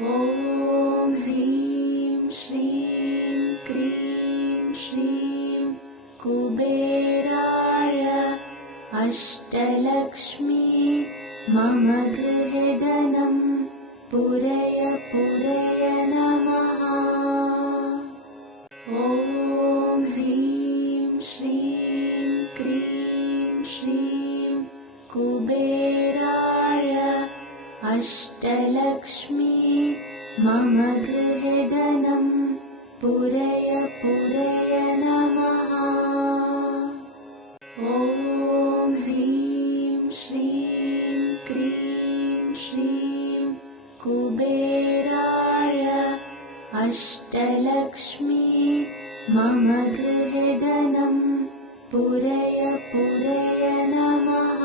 ॐ ह्रीं श्रीं क्रीं श्रीं कुबेराय अष्टलक्ष्मी मम गृहे धनं पूरय पूरय नमः। ॐ ह्रीं श्रीं क्रीं श्रीं कुबेराय अष्टलक्ष्मी मम गृहे धनं पूरय पूरय नमः। ॐ ह्रीं श्रीं क्रीं श्रीं कुबेराय अष्टलक्ष्मी मम गृहे धनं पूरय पूरय नमः।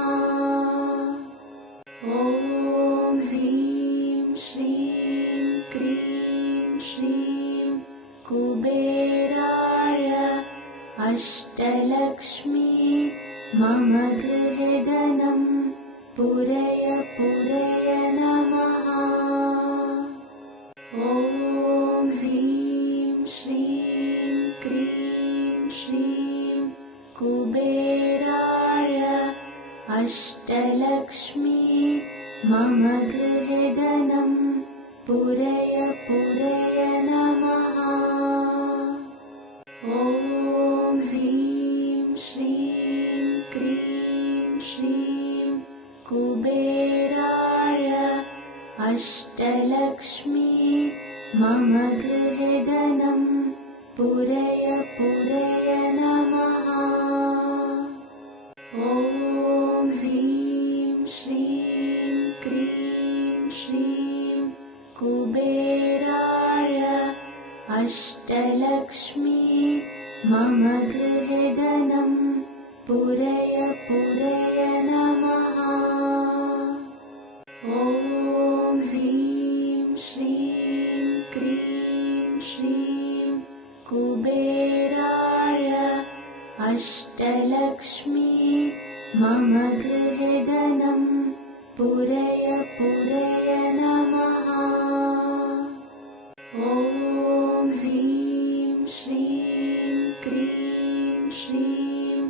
ॐ ह्रीं श्रीं क्रीं श्रीं कुबेराय अष्टलक्ष्मी मम गृहे धनं पूरय पूरय नमः। ॐ ह्रीं श्रीं क्रीं श्रीं कुबेराय अष्टलक्ष्मी मम गृहे धनं पूरय पूरय नमः। ॐ ह्रीं श्रीं क्रीं श्रीं कुबेराय अष्टलक्ष्मी मम गृहे धनं पूरय पूरय नमः। ॐ ह्रीं श्रीं क्रीं श्रीं कुबेराय अष्टलक्ष्मी मम गृहे धनं पूरय पूरय नमः। ॐ ह्रीं श्रीं क्रीं श्रीं कुबेराय अष्टलक्ष्मी मम गृहे धनं पूरय पूरय नमः। ॐ ह्रीं श्रीं क्रीं श्रीं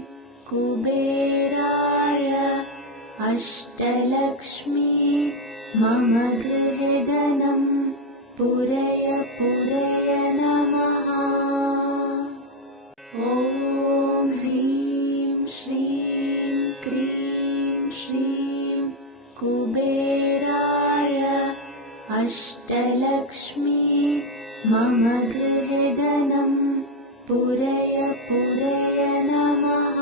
कुबेराय अष्टलक्ष्मी मम गृहे धनं पूरय पूरय नमः। ॐ ह्रीं श्रीं क्रीं श्रीं कुबेराय अष्टलक्ष्मी मम गृहे धनं पूरय पूरय नमः।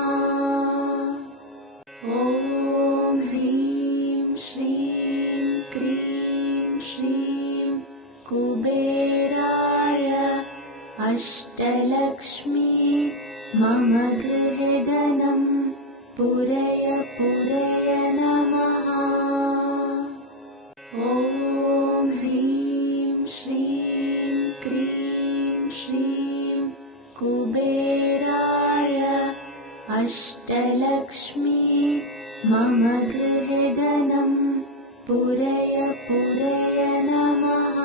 ॐ ह्रीं श्रीं क्रीं श्रीं कुबेराय अष्टलक्ष्मी मम गृहे धनं पूरय पूरय नमः। ॐ ह्रीं श्रीं क्रीं श्रीं कुबेराय अष्टलक्ष्मी मम गृहे धनं पूरय पूरय नमः।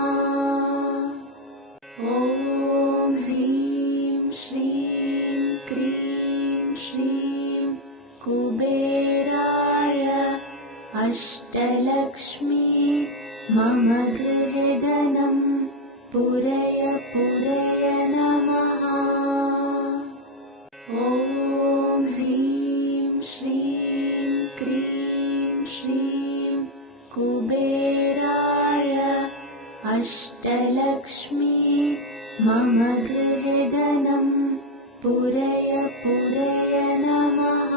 ॐ ह्रीं श्रीं क्रीं श्रीं कुबेराय अष्टलक्ष्मी मम गृहे धनं पूरय पूरय नमः। ॐ ह्रीं श्रीं क्रीं श्रीं कुबेराय अष्टलक्ष्मी मम गृहे धनं पूरय पूरय नमः।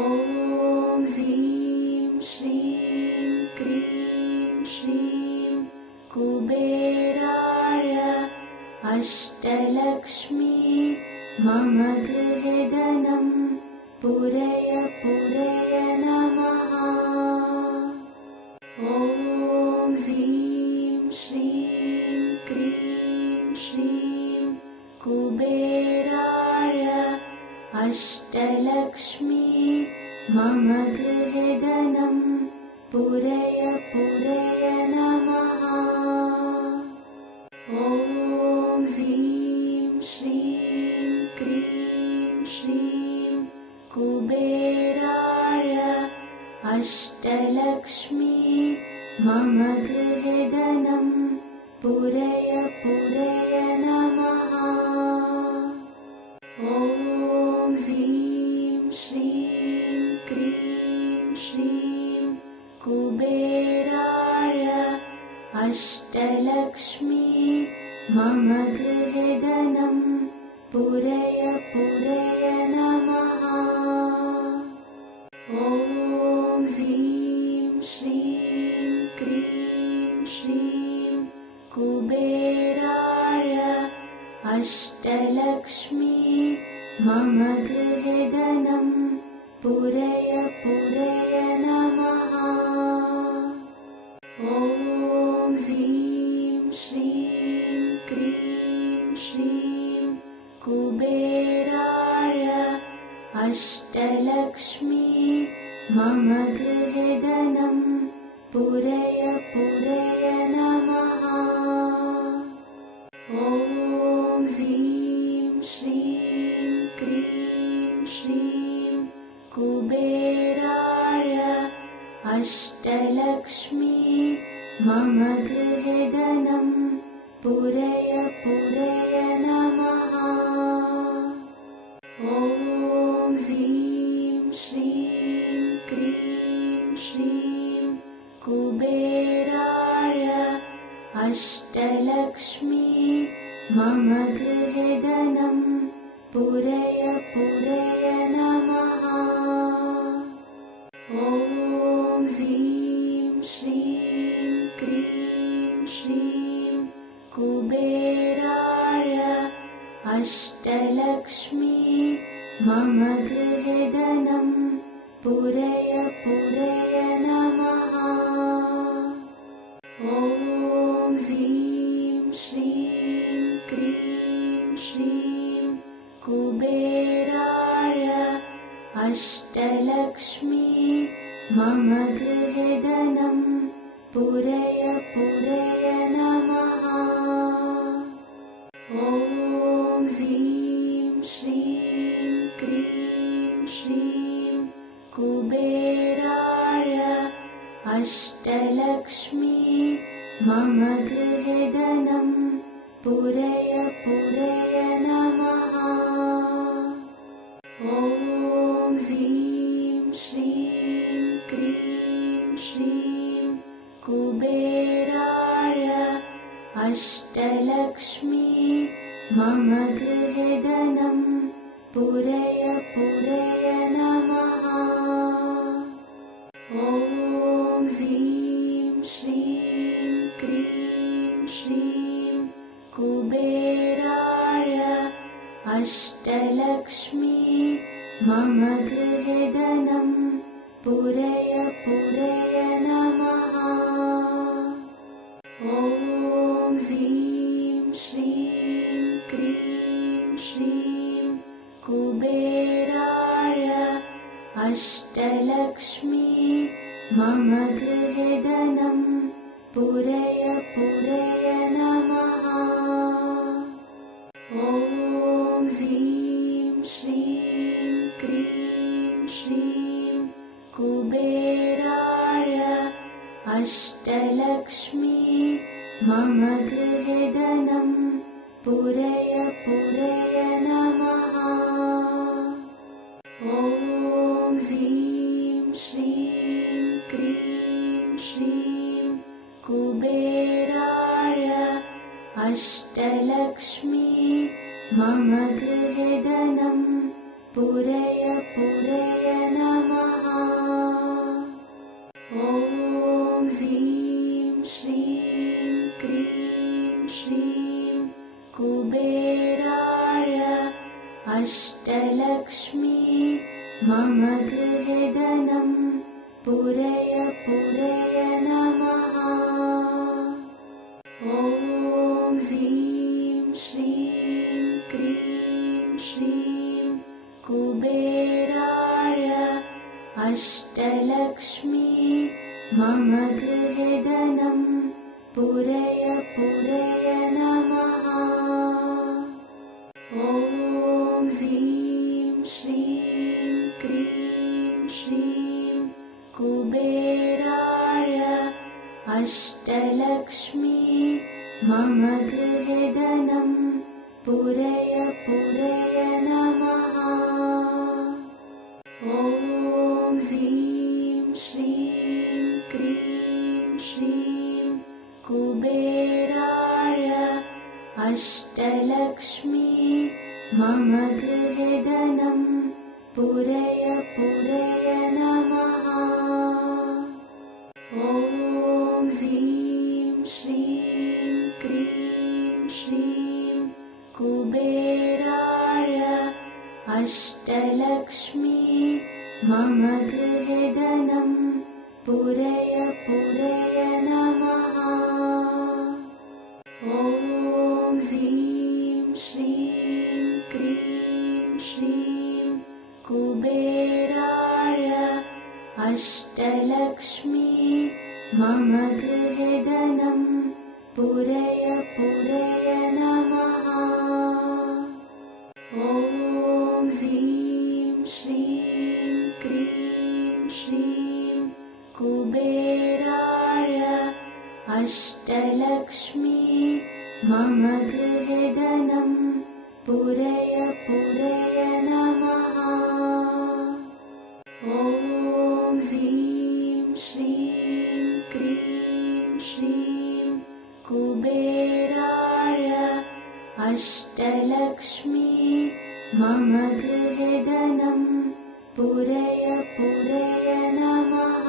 ॐ ह्रीं श्रीं क्रीं श्रीं कुबेराय अष्टलक्ष्मी मम गृहे धनं पूरय पूरय नमः। ॐ ह्रीं श्रीं क्रीं श्रीं कुबेराय अष्टलक्ष्मी मम गृहे धनं पूरय पूरय नमः। मम गृहे धनं पूरय पूरय नमः। ॐ ह्रीं श्रीं क्रीं श्रीं कुबेराय अष्टलक्ष्मी मम गृहे धनं पूरय पूरय नमः। ॐ ह्रीं श्रीं क्रीं श्रीं कुबेराय अष्टलक्ष्मी मम गृहे धनं पूरय पूरय नमः। ॐ ह्रीं श्रीं क्रीं श्रीं कुबेराय अष्टलक्ष्मी मम गृहे धनं पूरय पूरय नमः। ॐ ह्रीं श्रीं क्रीं श्रीं कुबेराय अष्टलक्ष्मी मम गृहे धनं पूरय पूरय नमः। ॐ ह्रीं श्रीं क्रीं श्रीं कुबेराय अष्टलक्ष्मी मम गृहे धनं पूरय पूरय नमः। ॐ ह्रीं श्रीं क्रीं श्रीं कुबेराय अष्टलक्ष्मी मम गृहे धनं पूरय पूरय नमः। ॐ ह्रीं श्रीं क्रीं श्रीं कुबेराय अष्टलक्ष्मी मम गृहे धनं पूरय पूरय नमः। ॐ ह्रीं श्रीं क्रीं श्रीं कुबेराय अष्टलक्ष्मी मम गृहे धनं पूरय पूरय नमः। ॐ ह्रीं श्रीं क्रीं श्रीं कुबेराय अष्टलक्ष्मी मम गृहे धनं पूरय पूरय नमः। ॐ ह्रीं श्रीं क्रीं श्रीं कुबेराय अष्टलक्ष्मी मम गृहे धनं पूरय पूरय नमः। ॐ ह्रीं श्रीं क्रीं श्रीं कुबेराय अष्टलक्ष्मी मम गृहे धनं पूरय पूरय नमः। ॐ ह्रीं श्रीं क्रीं श्रीं कुबेराय अष्टलक्ष्मी मम गृहे धनं पूरय पूरय नमः। ॐ ह्रीं श्रीं क्रीं श्रीं कुबेराय अष्टलक्ष्मी मम गृहे धनं पूरय पूरय नमः। ॐ ह्रीं श्रीं क्रीं श्रीं कुबेराय अष्टलक्ष्मी मम गृहे धनं पूरय पूरय नमः। ॐ ह्रीं श्रीं क्रीं श्रीं कुबेराय अष्टलक्ष्मी मम गृहे धनं पूरय पूरय नमः। ॐ ह्रीं श्रीं क्रीं श्रीं कुबेराय अष्टलक्ष्मी मम गृहे धनं पूरय पूरय नमः। ॐ ह्रीं श्रीं क्रीं श्रीं कुबेराय अष्टलक्ष्मी मम गृहे धनं पूरय पूरय नमः। ॐ ह्रीं श्रीं क्रीं श्रीं कुबेराय अष्टलक्ष्मी मम गृहे धनं पूरय पूरय नमः। ॐ ह्रीं श्रीं क्रीं श्रीं कुबेराय अष्टलक्ष्मी मम गृहे धनं पूरय पूरय नमः। ॐ ह्रीं श्रीं क्रीं श्रीं कुबेराय अष्टलक्ष्मी मम गृहे धनं पूरय पूरय नमः। ॐ ह्रीं श्रीं क्रीं श्रीं कुबेराय अष्टलक्ष्मी मम गृहे धनं पूरय पूरय नमः।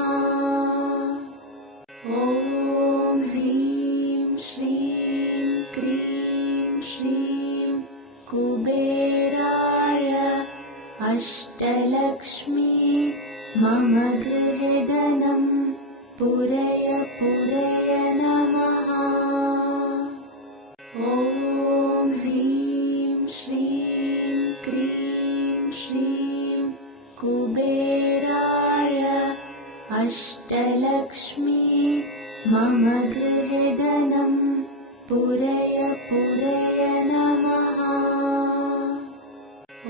ॐ ह्रीं श्रीं क्रीं श्रीं कुबेराय अष्टलक्ष्मी मम गृहे धनं पूरय पूरय नमः। ॐ ह्रीं श्रीं क्रीं श्रीं कुबेराय अष्टलक्ष्मी मम गृहे धनं पूरय पूरय नमः।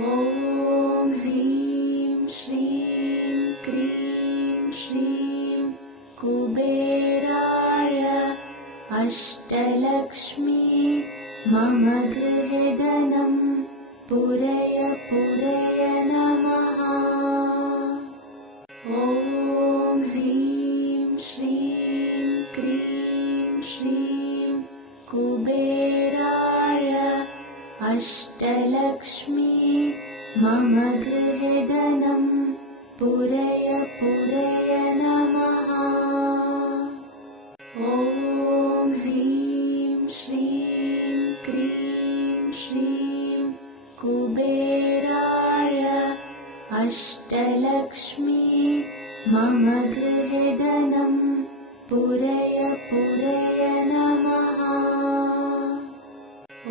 ॐ ह्रीं श्रीं क्रीं श्रीं कुबेराय अष्टलक्ष्मी मम गृहे धनं पूरय पूरय नमः। ॐ ह्रीं श्रीं क्रीं श्रीं कुबेराय अष्टलक्ष्मी मम गृहे धनं पूरय पूरय नमः। ॐ ह्रीं श्रीं क्रीं श्रीं कुबेराय अष्टलक्ष्मी मम गृहे धनं पूरय पूरय नमः।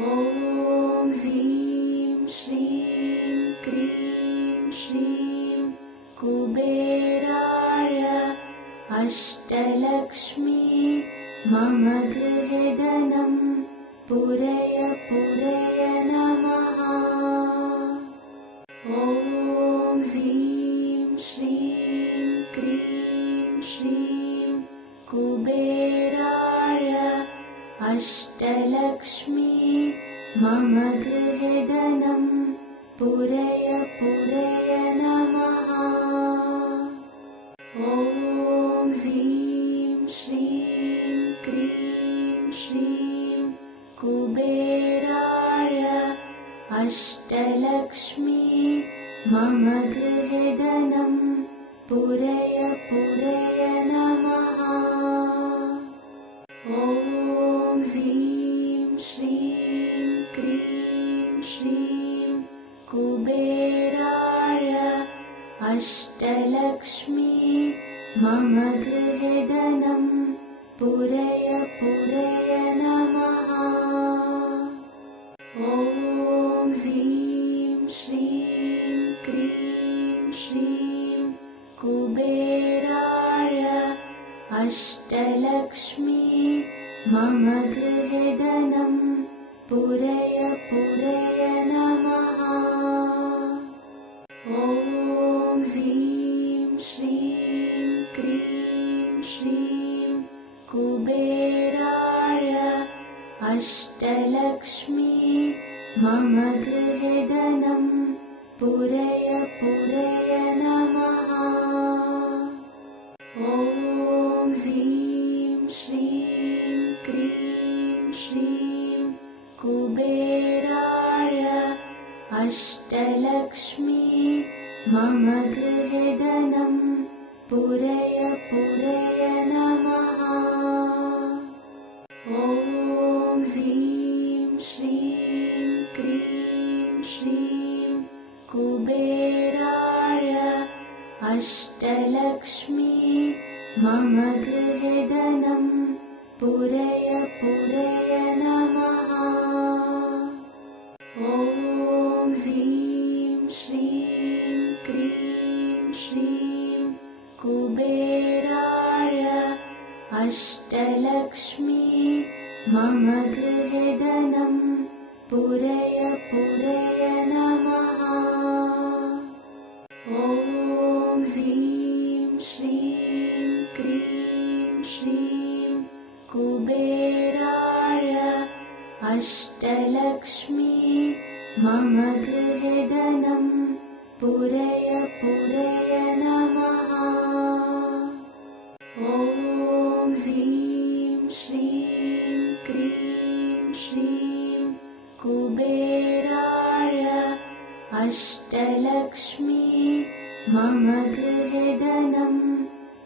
ॐ ह्रीं श्रीं क्रीं श्रीं कुबेराय अष्टलक्ष्मी मम गृहे धनं पूरय पूरय नमः। ॐ ह्रीं श्रीं क्रीं श्रीं कुबेराय अष्टलक्ष्मी मम गृहे धनं पूरय पूरय नमः। ॐ ह्रीं श्रीं क्रीं श्रीं कुबेराय अष्टलक्ष्मी मम गृहे धनं पूरय पूरय नमः। ॐ ह्रीं श्रीं क्रीं श्रीं कुबेराय अष्टलक्ष्मी मम गृहे धनं पूरय पूरय नमः। ॐ ह्रीं श्रीं क्रीं श्रीं कुबेराय अष्टलक्ष्मी मम गृहे धनं पूरय पूरय नमः। ॐ ह्रीं श्रीं क्रीं श्रीं कुबेराय अष्टलक्ष्मी मम गृहे धनं पूरय पूरय नमः। ॐ ह्रीं श्रीं क्रीं श्रीं कुबेराय अष्टलक्ष्मी मम गृहे धनं पूरय पूरय नमः। ॐ ह्रीं श्रीं क्रीं श्रीं कुबेराय अष्टलक्ष्मी मम गृहे धनं पूरय पूरय नमः। ॐ ह्रीं श्रीं क्रीं श्रीं कुबेराय अष्टलक्ष्मी मम गृहे धनं पूरय पूरय नमः। ॐ ह्रीं श्रीं क्रीं श्रीं कुबेराय अष्टलक्ष्मी मम गृहे धनं पूरय पूरय नमः। ॐ ह्रीं श्रीं क्रीं श्रीं कुबेराय अष्टलक्ष्मी मम गृहे धनं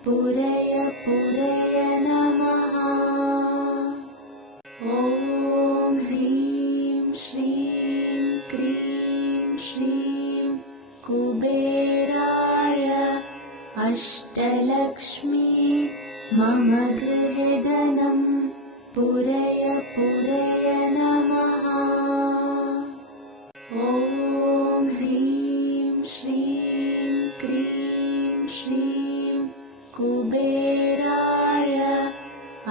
पूरय पूरय नमः। ॐ ह्रीं श्रीं क्रीं श्रीं कुबेराय अष्टलक्ष्मी मम गृहे धनं पूरय पूरय नमः। ॐ ह्रीं श्रीं क्रीं श्रीं कुबेराय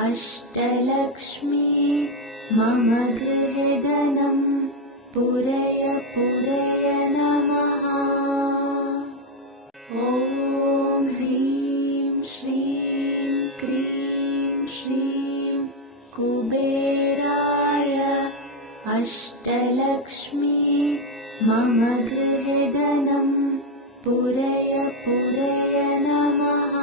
अष्टलक्ष्मी मम गृहे धनं पूरय पूरय नमः। ॐ ह्रीं श्रीं क्रीं श्रीं कुबेराय अष्टलक्ष्मी मम गृहे धनं पूरय पूरय नमः।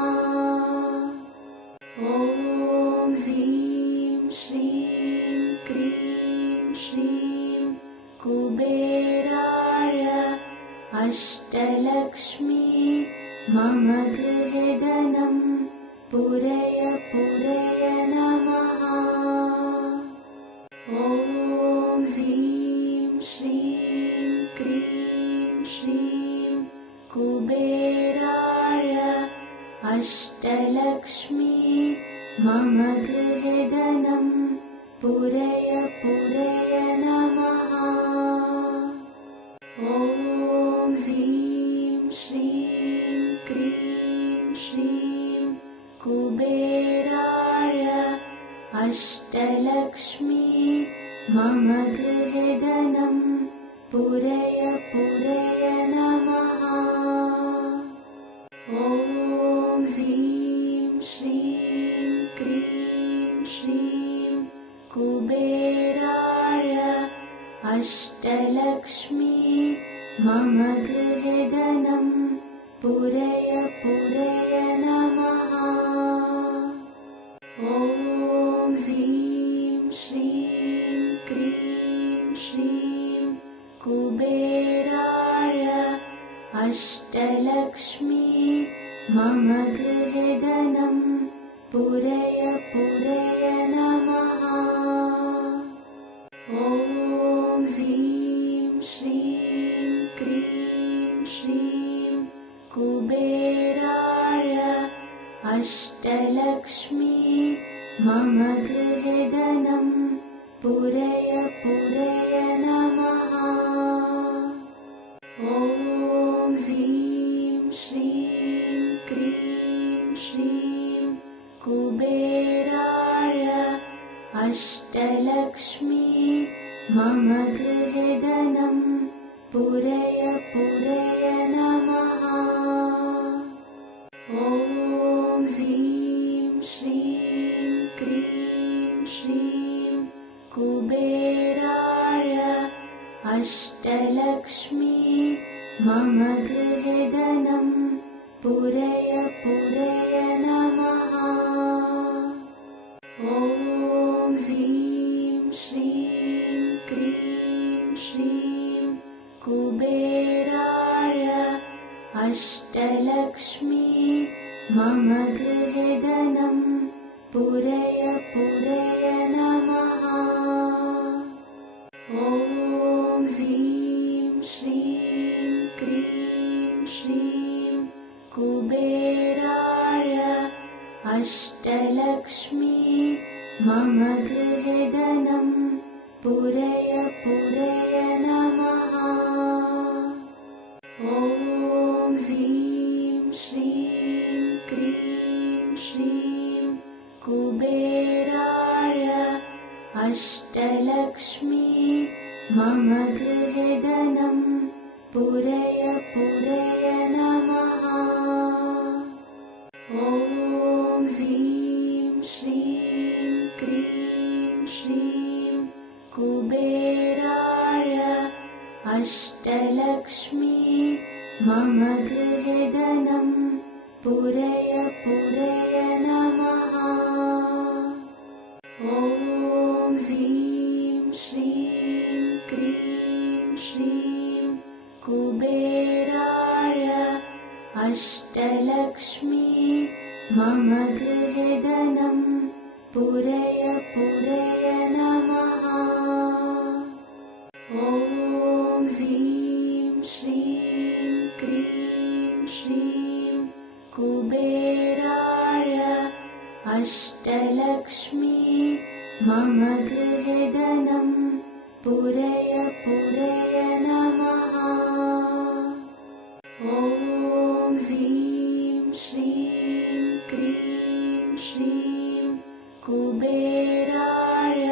ॐ ह्रीं श्रीं क्रीं श्रीं कुबेराय अष्टलक्ष्मी मम गृहे धनं पूरय पूरय नमः। ॐ ह्रीं श्रीं क्रीं श्रीं कुबेराय अष्टलक्ष्मी मम गृहे धनं पूरय पूरय नमः। ॐ ह्रीं श्रीं क्रीं श्रीं कुबेराय अष्टलक्ष्मी मम गृहे धनं पूरय पूरय नमः। ॐ ह्रीं श्रीं क्रीं श्रीं कुबेराय अष्टलक्ष्मी मम गृहे धनं पूरय पूरय नमः। ॐ ह्रीं श्रीं क्रीं श्रीं कुबेराय अष्टलक्ष्मी मम गृहे धनं पूरय पूरय नमः। ॐ ह्रीं श्रीं क्रीं श्रीं कुबेराय अष्टलक्ष्मी मम गृहे धनं पूरय पूरय नमः। ॐ ह्रीं श्रीं क्रीं श्रीं कुबेराय अष्टलक्ष्मी मम गृहे धनं पूरय पूरय नमः। ॐ ह्रीं श्रीं क्रीं श्रीं कुबेराय अष्टलक्ष्मी मम गृहे धनं पूरय पूरय नमः। ॐ ह्रीं श्रीं क्रीं श्रीं कुबेराय अष्टलक्ष्मी मम गृहे धनं पूरय पूरय नमः। ॐ ह्रीं श्रीं क्रीं श्रीं कुबेराय अष्टलक्ष्मी मम गृहे धनं पूरय पूरय नमः। ॐ ह्रीं श्रीं क्रीं श्रीं कुबेराय अष्टलक्ष्मी मम गृहे धनं पूरय पूरय नमः। ॐ ह्रीं श्रीं क्रीं श्रीं कुबेराय अष्टलक्ष्मी मम गृहे धनं पूरय पूरय नमः। ॐ ह्रीं श्रीं क्रीं श्रीं कुबेराय अष्टलक्ष्मी मम गृहे धनं पूरय पूरय नमः। ॐ ह्रीं श्रीं क्रीं श्रीं कुबेराय अष्टलक्ष्मी मम गृहे धनं पूरय पूरय नमः। ॐ ह्रीं श्रीं क्रीं श्रीं कुबेराय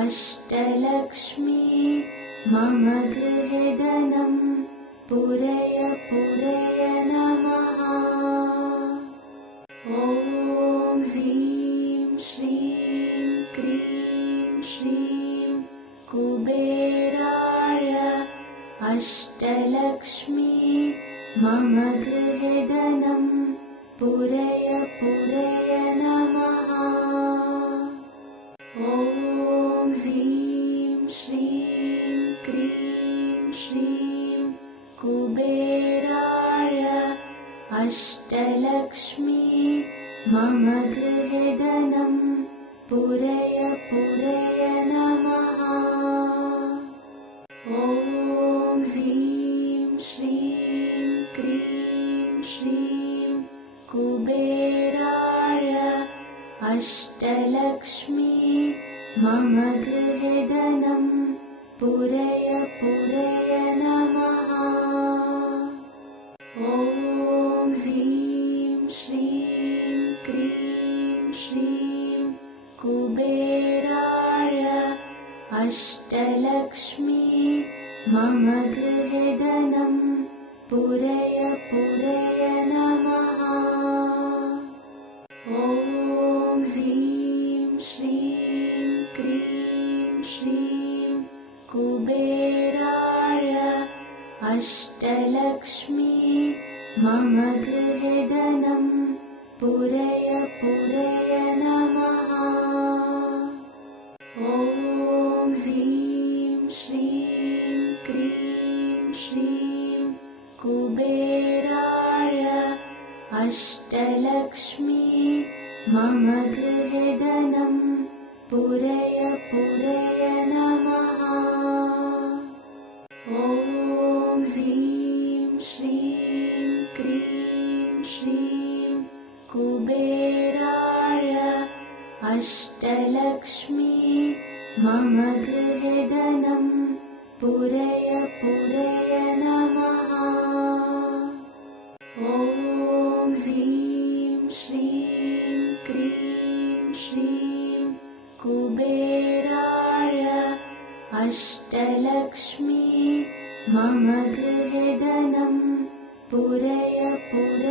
अष्टलक्ष्मी मम गृहे धनं पूरय पूरय नमः। ॐ ह्रीं श्रीं क्रीं श्रीं कुबेराय अष्टलक्ष्मी मम गृहे धनं पूरय पूरय नमः। ॐ ह्रीं श्रीं क्रीं श्रीं कुबेराय अष्टलक्ष्मी मम गृहे धनं पूरय पूरय नमः। ॐ ह्रीं श्रीं क्रीं श्रीं कुबेराय अष्टलक्ष्मी मम गृहे धनं पूरय पूरय नमः। ॐ ह्रीं श्रीं क्रीं श्रीं कुबेराय अष्टलक्ष्मी मम गृहे धनं पूरय पूरय नमः। ॐ ह्रीं श्रीं क्रीं श्रीं कुबेराय अष्टलक्ष्मी मम गृहे धनं पूरय पूरय नमः। ॐ ह्रीं श्रीं क्रीं श्रीं कुबेराय अष्टलक्ष्मी मम गृहे धनं पूरय पूरय नमः। ॐ ह्रीं श्रीं क्रीं श्रीं कुबेराय अष्टलक्ष्मी मम गृहे धनं पूरय पूरय नमः। ॐ ह्रीं श्रीं क्रीं श्रीं कुबेराय अष्टलक्ष्मी मम गृहे धनं पूरय पूरय